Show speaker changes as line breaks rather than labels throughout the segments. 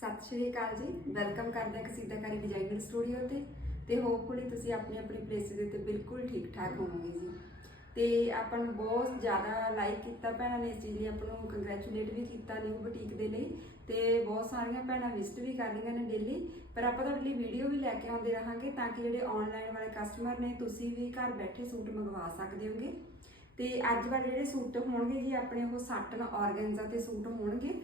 ਸਤਿ ਸ਼੍ਰੀ ਅਕਾਲ ਜੀ। ਵੈਲਕਮ ਕਰਦੇ ਹਾਂ ਕਸੀਦਾਕਾਰੀ ਡਿਜ਼ਾਈਨਰ ਸਟੂਡੀਓ ਤੇ। ਤੇ ਹੋਪਫੁਲੀ ਤੁਸੀਂ ਆਪਣੀ ਆਪਣੀ ਪਲੇਸ ਦੇ ਉੱਤੇ ਬਿਲਕੁਲ ਠੀਕ ਠਾਕ ਹੋਵੋਗੇ ਜੀ। ਤੇ ਆਪਾਂ ਨੂੰ ਬਹੁਤ ਜ਼ਿਆਦਾ ਲਾਈਕ ਕੀਤਾ ਭੈਣਾਂ ਨੇ ਇਸ ਚੀਜ਼ ਲਈ। ਆਪਾਂ ਨੂੰ ਕੰਗ੍ਰੈਚੁਲੇਟ ਵੀ ਕੀਤਾ ਨਿਊ ਬੁਟੀਕ ਦੇ ਲਈ। ਤੇ ਬਹੁਤ ਸਾਰੀਆਂ ਭੈਣਾਂ ਵਿਜ਼ਿਟ ਵੀ ਕਰ ਰਹੀਆਂ ਨੇ ਡੇਲੀ ਪਰ ਆਪਾਂ ਤੁਹਾਡੇ ਲਈ ਵੀਡੀਓ ਵੀ ਲੈ ਕੇ ਆਉਂਦੇ ਰਹਾਂਗੇ ਤਾਂ ਕਿ ਜਿਹੜੇ ਆਨਲਾਈਨ ਵਾਲੇ ਕਸਟਮਰ ਨੇ, ਤੁਸੀਂ ਵੀ ਘਰ ਬੈਠੇ ਸੂਟ ਮੰਗਵਾ ਸਕਦੇ ਹੋਗੇ। ਤੇ ਅੱਜ ਵਾਲੇ ਜਿਹੜੇ ਸੂਟ ਹੋਣਗੇ ਜੀ, ਆਪਣੇ ਉਹ ਸਾਟਨ ਆਰਗੈਂਜ਼ਾ ਤੇ ਸੂਟ ਹੋਣਗੇ।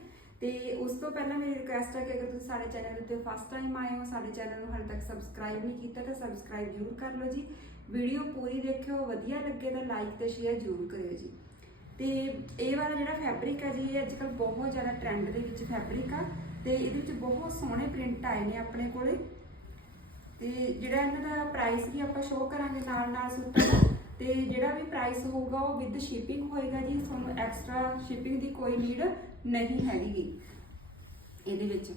ਤੇ ਉਸ ਤੋਂ ਪਹਿਲਾਂ ਮੇਰੀ ਰਿਕੁਐਸਟ ਹੈ ਕਿ ਅਗਰ ਤੁਸੀਂ ਸਾਡੇ ਚੈਨਲ ਉੱਤੇ ਫਸਟ ਟਾਈਮ ਆਏ ਹੋ, ਸਾਡੇ ਚੈਨਲ ਨੂੰ ਹਾਲੇ ਤੱਕ ਸਬਸਕ੍ਰਾਈਬ ਨਹੀਂ ਕੀਤਾ, ਤਾਂ ਸਬਸਕ੍ਰਾਈਬ ਜ਼ਰੂਰ ਕਰ ਲਓ ਜੀ। ਵੀਡੀਓ ਪੂਰੀ ਦੇਖਿਓ, ਵਧੀਆ ਲੱਗੇ ਤਾਂ ਲਾਈਕ ਤੇ ਸ਼ੇਅਰ ਜ਼ਰੂਰ ਕਰਿਓ ਜੀ। ਤੇ ਇਹ ਵਾਲਾ ਜਿਹੜਾ ਫੈਬਰਿਕ ਹੈ ਜੀ, ਇਹ ਅੱਜਕੱਲ ਬਹੁਤ ਜ਼ਿਆਦਾ ਟ੍ਰੈਂਡ ਦੇ ਵਿੱਚ ਫੈਬਰਿਕ ਆ ਤੇ ਇਹਦੇ ਵਿੱਚ ਬਹੁਤ ਸੋਹਣੇ ਪ੍ਰਿੰਟ ਆਏ ਨੇ ਆਪਣੇ ਕੋਲੇ। ਤੇ ਜਿਹੜਾ ਇਹਨਾਂ ਦਾ ਪ੍ਰਾਈਸ ਵੀ ਆਪਾਂ ਸ਼ੋਅ ਕਰਾਂਗੇ ਨਾਲ ਨਾਲ ਸੂਟਾਂ ਦਾ ਤੇ ਜਿਹੜਾ ਵੀ ਪ੍ਰਾਈਸ ਹੋਊਗਾ ਉਹ ਵਿਦ ਸ਼ਿਪਿੰਗ ਹੋਏਗਾ ਜੀ, ਤੁਹਾਨੂੰ ਐਕਸਟਰਾ ਸ਼ਿਪਿੰਗ ਦੀ ਕੋਈ ਨੀਡ ਨਹੀਂ ਹੈਗੀ। ਇਹਦੇ ਵਿੱਚ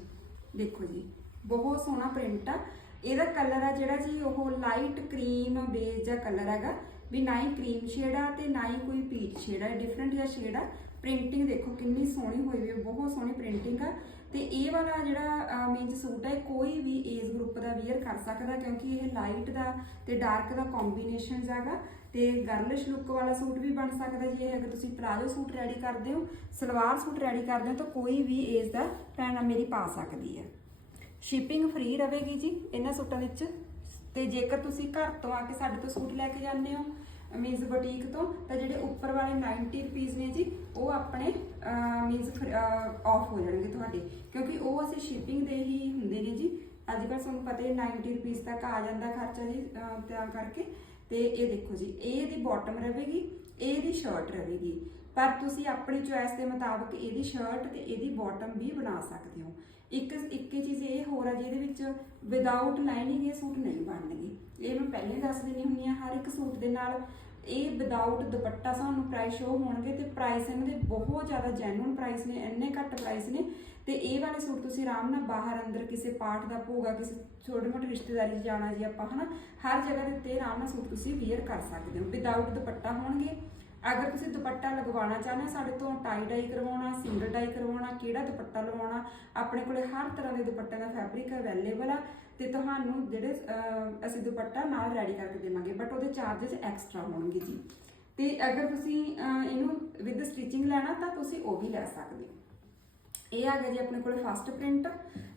ਦੇਖੋ ਜੀ, ਬਹੁਤ ਸੋਹਣਾ ਪ੍ਰਿੰਟ ਆ। ਇਹਦਾ ਕਲਰ ਆ ਜਿਹੜਾ ਜੀ, ਉਹ ਲਾਈਟ ਕਰੀਮ ਬੇਜ ਦਾ ਕਲਰ ਹੈਗਾ। ਵੀ ਨਾ ਹੀ ਕਰੀਮ ਸ਼ੇਡ ਆ ਤੇ ਨਾ ਹੀ ਕੋਈ ਪੀਚ ਸ਼ੇਡ ਆ ਡਿਫਰੈਂਟ ਜਿਹਾ ਸ਼ੇਡ ਆ। ਪ੍ਰਿੰਟਿੰਗ ਦੇਖੋ ਕਿੰਨੀ ਸੋਹਣੀ ਹੋਈ ਹੋਈ ਹੈ ਬਹੁਤ ਸੋਹਣੀ ਪ੍ਰਿੰਟਿੰਗ ਆ। ਤੇ ਇਹ ਵਾਲਾ ਜਿਹੜਾ ਮੀਨਸ ਸੂਟ ਹੈ ਕੋਈ ਵੀ ਏਜ ਗਰੁੱਪ ਦਾ ਵੀਅਰ ਕਰ ਸਕਦਾ ਕਿਉਂਕਿ ਇਹ ਲਾਈਟ ਦਾ ਤੇ ਡਾਰਕ ਦਾ ਕੰਬੀਨੇਸ਼ਨਸ ਹੈਗਾ। ਤੇ ਗਰਲਿਸ਼ ਲੁੱਕ ਵਾਲਾ ਸੂਟ ਵੀ ਬਣ ਸਕਦਾ ਜੀ ਇਹ, ਅਗਰ ਤੁਸੀਂ ਪਲਾਜੋ ਸੂਟ ਰੈਡੀ ਕਰਦੇ ਹੋ, ਸਲਵਾਰ ਸੂਟ ਰੈਡੀ ਕਰਦੇ ਹੋ, ਤਾਂ ਕੋਈ ਵੀ ਏਜ ਦਾ ਭੈਣ ਮੇਰੀ ਪਾ ਸਕਦੀ ਹੈ। ਸ਼ਿਪਿੰਗ ਫ੍ਰੀ ਰਹੇਗੀ ਜੀ ਇਹਨਾਂ ਸੂਟਾਂ ਵਿੱਚ। ਤੇ ਜੇਕਰ ਤੁਸੀਂ ਘਰ ਤੋਂ ਆ ਕੇ ਸਾਡੇ ਤੋਂ ਸੂਟ ਲੈ ਕੇ ਜਾਂਦੇ ਹੋ ਮੀਨਸ ਬੁਟੀਕ ਤੋਂ, ਤਾਂ ਜਿਹੜੇ ਉੱਪਰ ਵਾਲੇ 90 ਰੁਪੀਸ ਨੇ ਜੀ, ਉਹ ਆਪਣੇ ਮੀਨਸ ਆਫ ਹੋ ਜਾਣਗੇ ਤੁਹਾਡੇ। ਕਿਉਂਕਿ ਉਹ ਅਸੀਂ ਸ਼ਿਪਿੰਗ ਦੇ ਹੀ ਹੁੰਦੇ ਨੇ ਜੀ। ਅੱਜ ਕੱਲ੍ਹ ਤੁਹਾਨੂੰ ਪਤਾ ਹੈ 90 ਰੁਪੀਸ ਤੱਕ ਆ ਜਾਂਦਾ ਖਰਚਾ ਜੀ ਅਹ, ਤਿਆਰ ਕਰਕੇ। ਤੇ ਇਹ ਦੇਖੋ ਜੀ ਇਹ ਦੀ ਬਾਟਮ ਰਹੇਗੀ ਇਹ ਦੀ ਸ਼ਰਟ ਰਹੇਗੀ। ਪਰ ਤੁਸੀਂ ਆਪਣੀ ਚੁਆਇਸ ਦੇ ਮੁਤਾਬਕ ਇਹਦੀ ਸ਼ਰਟ ਤੇ ਇਹਦੀ ਬਾਟਮ ਵੀ ਬਣਾ ਸਕਦੇ ਹੋ। ਇੱਕ ਇੱਕ ਚੀਜ਼ ਇਹ ਹੋਰ ਆ ਜਿਹਦੇ ਵਿੱਚ ਵਿਦਆਊਟ ਲਾਈਨਿੰਗ ਇਹ ਸੂਟ ਨਹੀਂ ਬਣਨਗੇ। ਇਹ ਮੈਂ ਪਹਿਲੇ ਦੱਸ ਦਿੰਦੀ ਹੁੰਦੀ ਆ ਹਰ ਇੱਕ ਸੂਟ ਦੇ ਨਾਲ ਇਹ ਵਿਦਆਊਟ ਦੁਪੱਟਾ ਸਾਨੂੰ ਪ੍ਰਾਈਸ ਸ਼ੋ ਹੋਣਗੇ ਤੇ ਪ੍ਰਾਈਸ ਇਹਨਾਂ ਦੇ ਬਹੁਤ ਜ਼ਿਆਦਾ ਜੈਨੂਇਨ ਪ੍ਰਾਈਸ ਨੇ, ਇੰਨੇ ਘੱਟ ਪ੍ਰਾਈਸ ਨੇ ਤੇ ਇਹ ਵਾਲੇ ਸੂਟ ਤੁਸੀਂ ਆਰਾਮ ਨਾਲ ਬਾਹਰ ਅੰਦਰ ਕਿਸੇ ਪਾਰਟ ਦਾ ਭੋਗਾ ਕਿਸੇ ਛੋਟੇ ਮੋਟੇ ਰਿਸ਼ਤੇਦਾਰੀ 'ਚ ਜਾਣਾ ਜੀ ਆਪਾਂ, ਹਨਾ? ਹਰ ਜਗ੍ਹਾ ਦੇ ਉੱਤੇ ਆਰਾਮ ਨਾਲ ਸੂਟ ਤੁਸੀਂ ਵੇਅਰ ਕਰ ਸਕਦੇ ਹੋ ਵਿਦਆਊਟ ਦੁਪੱਟਾ ਹੋਣਗੇ। ਅਗਰ ਤੁਸੀਂ ਦੁਪੱਟਾ ਲਗਵਾਉਣਾ ਚਾਹੁੰਦੇ ਹੋ, ਸਾਡੇ ਤੋਂ ਟਾਈ ਡਾਈ ਕਰਵਾਉਣਾ, ਸਿੰਗਲ ਡਾਈ ਕਰਵਾਉਣਾ, ਕਿਹੜਾ ਦੁਪੱਟਾ ਲਵਾਉਣਾ, ਆਪਣੇ ਕੋਲੇ ਹਰ ਤਰ੍ਹਾਂ ਦੇ ਦੁਪੱਟੇ ਦਾ ਫੈਬਰਿਕ ਅਵੇਲੇਬਲ ਆ ਤੇ ਤੁਹਾਨੂੰ ਜਿਹੜੇ ਅਸੀਂ ਦੁਪੱਟਾ ਨਾਲ ਰੈਡੀ ਕਰਕੇ ਦੇਵਾਂਗੇ ਬਟ ਉਹਦੇ ਚਾਰजेस ਐਕਸਟਰਾ ਹੋਣਗੇ ਜੀ। ਤੇ ਅਗਰ ਤੁਸੀਂ ਇਹਨੂੰ ਵਿਦ ਸਟਿਚਿੰਗ ਲੈਣਾ ਤਾਂ ਤੁਸੀਂ ਉਹ ਵੀ ਲੈ ਸਕਦੇ ਹੋ। ਇਹ ਆ ਗਿਆ ਜੀ ਆਪਣੇ ਕੋਲੇ ਫਸਟ ਪ੍ਰਿੰਟ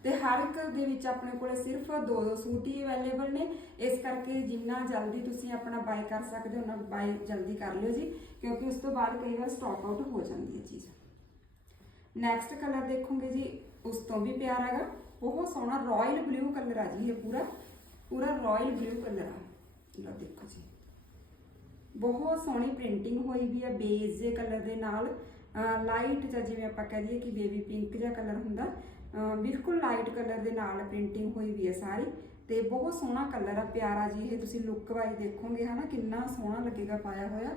ਤੇ ਹਰ ਇੱਕ ਦੇ ਵਿੱਚ ਆਪਣੇ ਕੋਲੇ ਸਿਰਫ ਦੋ ਦੋ ਸੂਟ ਹੀ ਅਵੇਲੇਬਲ ਨੇ। ਇਸ ਕਰਕੇ ਜਿੰਨਾ ਜਲਦੀ ਤੁਸੀਂ ਆਪਣਾ ਬਾਈ ਕਰ ਸਕਦੇ ਹੋ ਉਹਨਾਂ ਬਾਈ ਜਲਦੀ ਕਰ ਲਿਓ ਜੀ, ਕਿਉਂਕਿ ਉਸ ਤੋਂ ਬਾਅਦ ਕਈ ਵਾਰ ਸਟਾਕ ਆਊਟ ਹੋ ਜਾਂਦੀ ਹੈ ਚੀਜ਼। ਨੈਕਸਟ ਕਲਰ ਦੇਖੋਗੇ ਜੀ, ਉਸ ਤੋਂ ਵੀ ਪਿਆਰਾ ਹੈਗਾ। ਬਹੁਤ ਸੋਹਣਾ ਰਾਇਲ ਬਲੂ ਕਲਰ ਆ ਜੀ ਇਹ ਪੂਰਾ। ਪੂਰਾ ਰਾਇਲ ਬਲੂ ਕਲਰ ਆ। ਲਓ ਦੇਖੋ ਜੀ। ਬਹੁਤ ਸੋਹਣੀ ਪ੍ਰਿੰਟਿੰਗ ਹੋਈ ਵੀ ਹੈ ਬੇਜ ਦੇ ਕਲਰ ਦੇ ਨਾਲ। ਲਾਈਟ ਜਾਂ ਜਿਵੇਂ ਆਪਾਂ ਕਹਿ ਦਈਏ ਕਿ ਬੇਬੀ ਪਿੰਕ ਜਿਹਾ ਕਲਰ ਹੁੰਦਾ ਬਿਲਕੁਲ ਲਾਈਟ ਕਲਰ ਦੇ ਨਾਲ ਪ੍ਰਿੰਟਿੰਗ ਹੋਈ ਵੀ ਹੈ ਸਾਰੀ ਤੇ ਬਹੁਤ ਸੋਹਣਾ ਕਲਰ ਆ, ਪਿਆਰਾ ਜੀ, ਇਹ ਤੁਸੀਂ ਲੁੱਕ ਵਾਈਜ਼ ਦੇਖੋਗੇ ਹਨਾ, ਕਿੰਨਾ ਸੋਹਣਾ ਲੱਗੇਗਾ ਪਾਇਆ ਹੋਇਆ।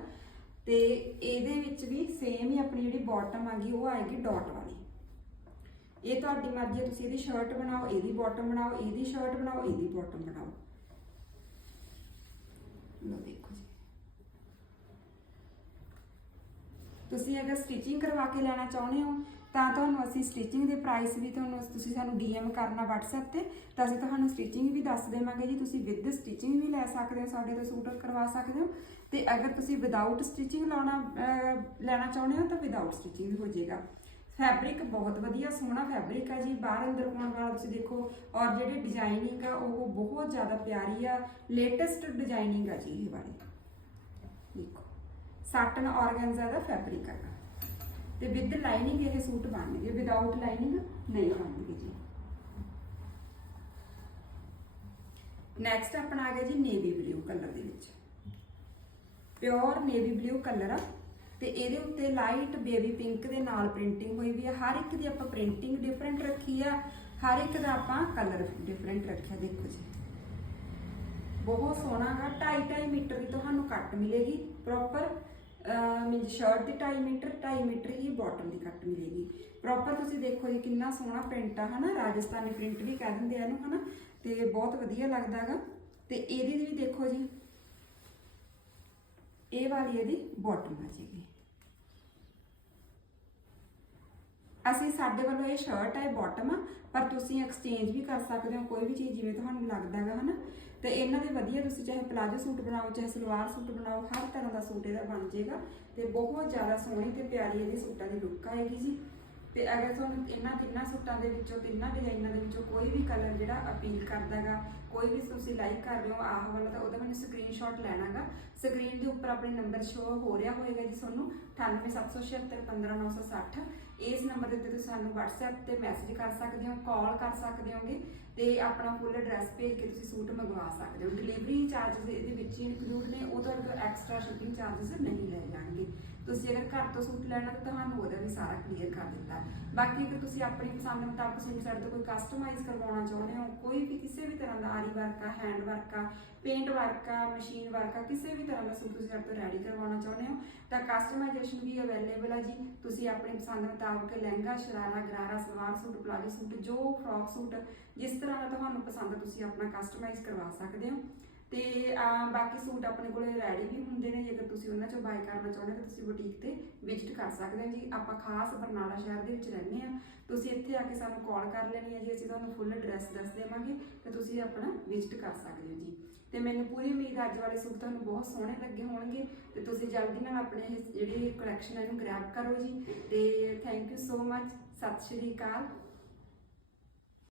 ਤੇ ਇਹਦੇ ਵਿੱਚ ਵੀ ਸੇਮ ਹੀ ਆਪਣੀ ਜਿਹੜੀ ਬਾਟਮ ਆਗੀ ਉਹ ਆਏਗੀ ਡਾਟ ਵਾਲੀ। ਇਹ ਤੁਹਾਡੀ ਮਰਜ਼ੀ ਹੈ ਤੁਸੀਂ ਇਹਦੀ ਸ਼ਰਟ ਬਣਾਓ, ਇਹਦੀ ਬਾਟਮ ਬਣਾਓ, ਇਹਦੀ ਸ਼ਰਟ ਬਣਾਓ, ਇਹਦੀ ਬਾਟਮ ਬਣਾਓ। ਲੋ ਦੇਖੋ ਜੀ ਤੁਸੀਂ ਅਗਰ ਸਟਿਚਿੰਗ ਕਰਵਾ ਕੇ ਲੈਣਾ ਚਾਹੁੰਦੇ ਹੋ, ਤਾਂ ਤੁਹਾਨੂੰ ਅਸੀਂ ਸਟਿਚਿੰਗ ਦੇ ਪ੍ਰਾਈਸ ਵੀ ਤੁਹਾਨੂੰ, ਤੁਸੀਂ ਸਾਨੂੰ DM ਕਰਨਾ WhatsApp ਤੇ, ਤਾਂ ਅਸੀਂ ਤੁਹਾਨੂੰ ਸਟਿਚਿੰਗ ਵੀ ਦੱਸ ਦੇਵਾਂਗੇ ਜੀ। ਤੁਸੀਂ ਵਿਦ ਸਟਿਚਿੰਗ ਵੀ ਲੈ ਸਕਦੇ ਹੋ, ਸਾਡੇ ਤੋਂ ਸੂਟ ਕਰਵਾ ਸਕਦੇ ਹੋ। ਤੇ ਅਗਰ ਤੁਸੀਂ ਵਿਦਆਊਟ ਸਟਿਚਿੰਗ ਲਾਉਣਾ ਲੈਣਾ ਚਾਹੁੰਦੇ ਹੋ, ਤਾਂ ਵਿਦਆਊਟ ਸਟਿਚਿੰਗ ਹੋ ਜਾਏਗਾ। ਫੈਬਰਿਕ ਬਹੁਤ ਵਧੀਆ, ਸੋਹਣਾ ਫੈਬਰਿਕ ਆ ਜੀ। ਬਾਹਰ ਅੰਦਰ ਪਾਉਣ ਵਾਲਾ ਤੁਸੀਂ ਦੇਖੋ, ਔਰ ਜਿਹੜੇ ਡਿਜ਼ਾਈਨਿੰਗ ਆ, ਉਹ ਬਹੁਤ ਜ਼ਿਆਦਾ ਪਿਆਰੀ ਆ। ਲੇਟੈਸਟ ਡਿਜ਼ਾਈਨਿੰਗ ਆ ਜੀ ਇਹ ਵਾਲੀ। ਦੇਖੋ। ਸਾਟਨ ਆਰਗੈਂਜ਼ਾ ਦਾ ਫੈਬਰਿਕ ਹੈਗਾ। ਤੇ ਵਿਦ ਲਾਈਨਿੰਗ ਇਹ ਸੂਟ ਬਣਨਗੇ ਵਿਦਆਊਟ ਲਾਈਨਿੰਗ ਨਹੀਂ ਬਣਨਗੇ ਜੀ। ਨੈਕਸਟ ਆਪਣਾ ਆ ਗਿਆ ਜੀ ਨੇਵੀ ਬਲੂ ਕਲਰ ਦੇ ਵਿੱਚ। ਪਿਓਰ ਨੇਵੀ ਬਲੂ ਕਲਰ ਆ। ਤੇ ਇਹਦੇ ਉੱਤੇ ਲਾਈਟ ਬੇਬੀ ਪਿੰਕ ਦੇ ਨਾਲ ਪ੍ਰਿੰਟਿੰਗ ਹੋਈ ਵੀ ਆ। ਹਰ ਇੱਕ ਦੀ ਆਪਾਂ ਪ੍ਰਿੰਟਿੰਗ ਡਿਫਰੈਂਟ ਰੱਖੀ ਆ। ਹਰ ਇੱਕ ਦਾ ਆਪਾਂ ਕਲਰ ਡਿਫਰੈਂਟ ਰੱਖਿਆ, ਦੇਖੋ ਜੀ। ਬਹੁਤ ਸੋਹਣਾ ਗਾ। 2.5 ਮੀਟਰ ਦੀ ਤੁਹਾਨੂੰ ਕੱਟ ਮਿਲੇਗੀ। ਪ੍ਰੋਪਰ ਮੀਨ ਸ਼ਰਟ ਦੀ 2.5 ਮੀਟਰ 2.5 ਮੀਟਰ ਹੀ ਬਾਟਮ ਦੀ ਕੱਟ ਮਿਲੇਗੀ। ਪ੍ਰੋਪਰ ਤੁਸੀਂ ਦੇਖੋ ਜੀ ਕਿੰਨਾ ਸੋਹਣਾ ਪ੍ਰਿੰਟ ਆ, ਹਨਾ? ਰਾਜਸਥਾਨੀ ਪ੍ਰਿੰਟ ਵੀ ਕਹਿ ਦਿੰਦੇ ਆ ਇਹਨੂੰ, ਹਨਾ? ਤੇ ਬਹੁਤ ਵਧੀਆ ਲੱਗਦਾ ਗਾ ਤੇ ਇਹਦੀ ਵੀ ਦੇਖੋ ਜੀ, ਇਹ ਵਾਲੀ ਇਹਦੀ ਬਾਟਮ ਆ ਜੇਗੀ ਅਸੀਂ ਸਾਡੇ ਵੱਲੋਂ ਇਹ ਸ਼ਰਟ ਹੈ ਬਾਟਮ ਆ, ਪਰ ਤੁਸੀਂ ਐਕਸਚੇਂਜ ਵੀ ਕਰ ਸਕਦੇ ਹੋ, ਕੋਈ ਵੀ ਚੀਜ਼ ਜਿਵੇਂ ਤੁਹਾਨੂੰ ਲੱਗਦਾ ਹੈਗਾ, ਹਨਾ? ਤੇ ਇਹਨਾਂ ਦੇ ਵਧੀਆ ਤੁਸੀਂ ਚਾਹੇ ਪਲਾਜੋ ਸੂਟ ਬਣਾਓ, ਚਾਹੇ ਸਲਵਾਰ ਸੂਟ ਬਣਾਓ, ਹਰ ਤਰ੍ਹਾਂ ਦਾ ਸੂਟ ਇਹਦਾ ਬਣ ਜਾਏਗਾ ਤੇ ਬਹੁਤ ਜ਼ਿਆਦਾ ਸੋਹਣੀ ਤੇ ਪਿਆਰੀ ਇਹਦੀ ਸੂਟਾਂ ਦੀ ਲੁੱਕ ਆਏਗੀ ਜੀ। ਤੇ ਅਗਰ ਤੁਹਾਨੂੰ ਇਹਨਾਂ ਤਿੰਨਾਂ ਸੂਟਾਂ ਦੇ ਵਿੱਚੋਂ ਤਿੰਨਾਂ ਡਿਜ਼ਾਈਨਾਂ ਦੇ ਵਿੱਚੋਂ ਕੋਈ ਵੀ ਕਲਰ ਜਿਹੜਾ ਅਪੀਲ ਕਰਦਾਗਾ ਕੋਈ ਵੀ ਤੁਸੀਂ ਲਾਈਕ ਕਰ ਲਓ ਆਹ ਵਾਲਾ, ਤਾਂ ਉਹਦਾ ਮੈਨੂੰ ਸਕਰੀਨਸ਼ਾਟ ਲੈਣਾਗਾ। ਸਕਰੀਨ ਦੇ ਉੱਪਰ ਆਪਣੇ ਨੰਬਰ ਸ਼ੋ ਹੋ ਰਿਹਾ ਹੋਏਗਾ ਜੀ ਤੁਹਾਨੂੰ 9876715960 ਇਸ ਨੰਬਰ ਦੇ ਉੱਤੇ ਤੁਸੀਂ ਸਾਨੂੰ WhatsApp ਤੇ ਮੈਸੇਜ ਕਰ ਸਕਦੇ ਹੋ ਕਾਲ ਕਰ ਸਕਦੇ ਹੋਗੇ, ਤੇ ਆਪਣਾ ਫੁੱਲ ਐਡਰੈਸ ਭੇਜ ਕੇ ਤੁਸੀਂ ਸੂਟ ਮੰਗਵਾ ਸਕਦੇ ਹੋ। ਡਿਲੀਵਰੀ ਚਾਰजेस ਇਹਦੇ ਵਿੱਚ ਹੀ ਇਨਕਲੂਡ ਨੇ, ਉਹ ਤੁਹਾਡੇ ਐਕਸਟਰਾ ਸ਼ਿਪਿੰਗ ਚਾਰजेस ਨਹੀਂ ਲੈ ਜਾਣਗੇ। ਤੁਸੀਂ ਅਗਰ ਘਰ ਤੋਂ ਸੂਟ ਲੈਣਾ, ਤਾਂ ਤੁਹਾਨੂੰ ਉਹਦਾ ਵੀ ਸਾਰਾ ਕਲੀਅਰ ਕਰ ਦਿੱਤਾ। ਬਾਕੀ ਅਗਰ ਤੁਸੀਂ ਆਪਣੀ ਪਸੰਦ ਮੁਤਾਬਕ ਸੂਟ ਸਾਡੇ ਤੋਂ ਕੋਈ ਕਸਟਮਾਈਜ਼ ਕਰਵਾਉਣਾ ਚਾਹੁੰਦੇ ਹੋ, ਕੋਈ ਵੀ ਕਿਸੇ ਵੀ ਤਰ੍ਹਾਂ ਦਾ ਆਰੀ ਵਰਕ ਆ ਹੈਂਡ ਵਰਕ ਆ ਪੇਂਟ ਵਰਕ ਆ ਮਸ਼ੀਨ ਵਰਕ ਆ, ਕਿਸੇ ਵੀ ਤਰ੍ਹਾਂ ਦਾ ਸੂਟ ਤੁਸੀਂ ਸਾਡੇ ਤੋਂ ਰੈਡੀ ਕਰਵਾਉਣਾ ਚਾਹੁੰਦੇ ਹੋ, ਤਾਂ ਕਸਟਮਾਈਜ਼ੇਸ਼ਨ ਵੀ ਅਵੇਲੇਬਲ ਆ ਜੀ। ਤੁਸੀਂ ਆਪਣੀ ਪਸੰਦ ਮੁਤਾਬਕ lehenga, sharara, gharara, salwar suit, palazzo suit, ਜੋ ਫਰੋਕ ਸੂਟ ਜਿਸ ਤਰ੍ਹਾਂ ਦਾ ਤੁਹਾਨੂੰ ਪਸੰਦ ਤੁਸੀਂ ਆਪਣਾ ਕਸਟਮਾਈਜ਼ ਕਰਵਾ ਸਕਦੇ ਹੋ। ਤੇ ਬਾਕੀ ਸੂਟ ਆਪਣੇ ਕੋਲੇ ਰੈਡੀ ਵੀ ਹੁੰਦੇ ਨੇ, ਜੇਕਰ ਤੁਸੀਂ ਉਹਨਾਂ ਚੋਂ ਬਾਈ ਕਰਨਾ ਚਾਹੁੰਦੇ ਹੋ ਤਾਂ ਤੁਸੀਂ ਬੁਟੀਕ ਤੇ ਵਿਜ਼ਿਟ ਕਰ ਸਕਦੇ ਹੋ ਜੀ। ਆਪਾਂ ਖਾਸ ਬਰਨਾਲਾ ਸ਼ਹਿਰ ਦੇ ਵਿੱਚ ਰਹਿੰਦੇ ਆ ਤੁਸੀਂ ਇੱਥੇ ਆ ਕੇ ਸਾਨੂੰ ਕਾਲ ਕਰ ਲੈਣੀ ਹੈ ਜੀ, ਅਸੀਂ ਤੁਹਾਨੂੰ ਫੁੱਲ ਐਡਰੈਸ ਦੱਸ ਦੇਵਾਂਗੇ ਤੇ ਤੁਸੀਂ ਆਪਣਾ ਵਿਜ਼ਿਟ ਕਰ ਸਕਦੇ ਹੋ ਜੀ। ਤੇ ਮੈਨੂੰ ਪੂਰੀ ਉਮੀਦ ਅੱਜ ਵਾਲੇ ਸੂਟ ਤੁਹਾਨੂੰ ਬਹੁਤ ਸੋਹਣੇ ਲੱਗੇ ਹੋਣਗੇ ਤੇ ਤੁਸੀਂ ਜਲਦੀ ਨਾਲ ਆਪਣੇ ਇਹ ਜਿਹੜੀ ਕਲੈਕਸ਼ਨ ਹੈ ਇਹਨੂੰ ਗ੍ਰੈਬ ਕਰੋ ਜੀ। ਤੇ ਥੈਂਕ ਯੂ ਸੋ ਮਚ ਸਤਿ ਸ਼੍ਰੀ ਅਕਾਲ।